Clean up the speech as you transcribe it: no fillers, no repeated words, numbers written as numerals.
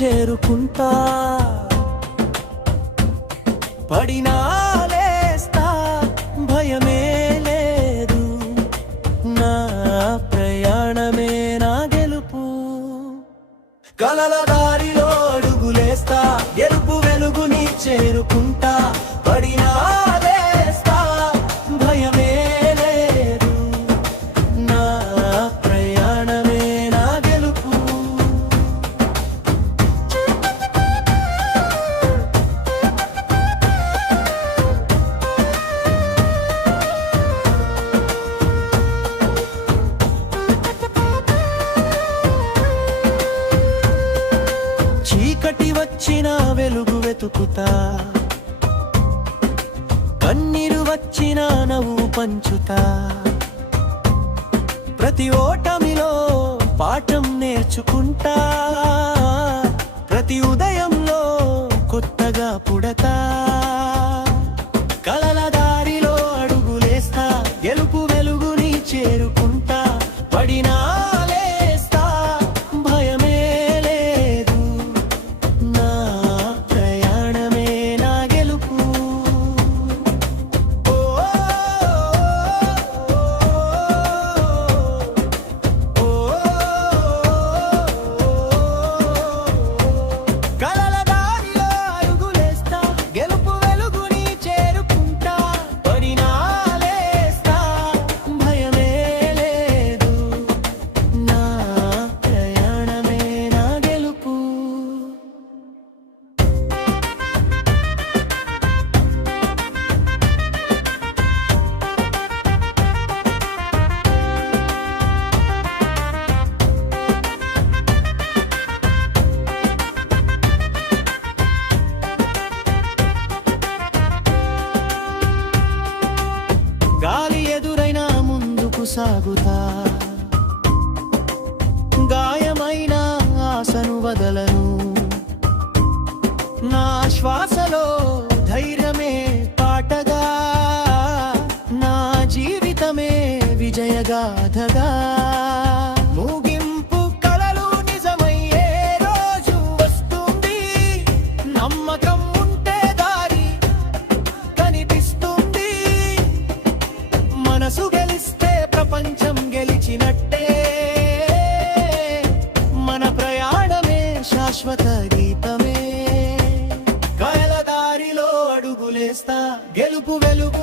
చేరుకుంటా పడినా లేస్తా భయమే లేదు నా ప్రయాణమే నా గెలుపు కలల దారిలో అడుగులేస్తా గెలుపు వెలుగుని చేరుకుంటా పడినా లేస్తా భయమే లేదు నా ప్రయాణమే నా గెలుపు చీకటి వచ్చిన వెలుగు వెతుకుతా కన్నీరు వచ్చిన నవ్వు పంచుతా ప్రతి ఓటమిలో పాఠం నేర్చుకుంటా ప్రతి ఉదయంలో కొత్తగా పుడతా కలల దారిలో అడుగులేస్తా గెలుపు వెలుగుని చేరుకుంటా పడినా లేస్తా భయమే లేదు నా ప్రయాణమే నా గెలుపు కలల దారిలో అడుగులేస్తా గెలుపు వెలుగుని చేరుకుంటా పడినా లేస్తా భయమే లేదు నా ప్రయాణమే నా గెలుపు గాలి ఎదురైనా ముందుకు సాగుతా గాయమైన ఆశను వదలను నా శ్వాసలో ధైర్యమే పాటగా నా జీవితమే విజయగాథగా ముగింపు కలలు నిజమయ్యే రోజు వస్తుంది నమ్మకం ఉంటే దారి కనిపిస్తుంది మనసు గెలిస్తే ప్రపంచం గెలిచినట్టే మన ప్రయాణమే శాశ్వత గీతమే కలల దారిలో అడుగులేస్తా గెలుపు వెలుగు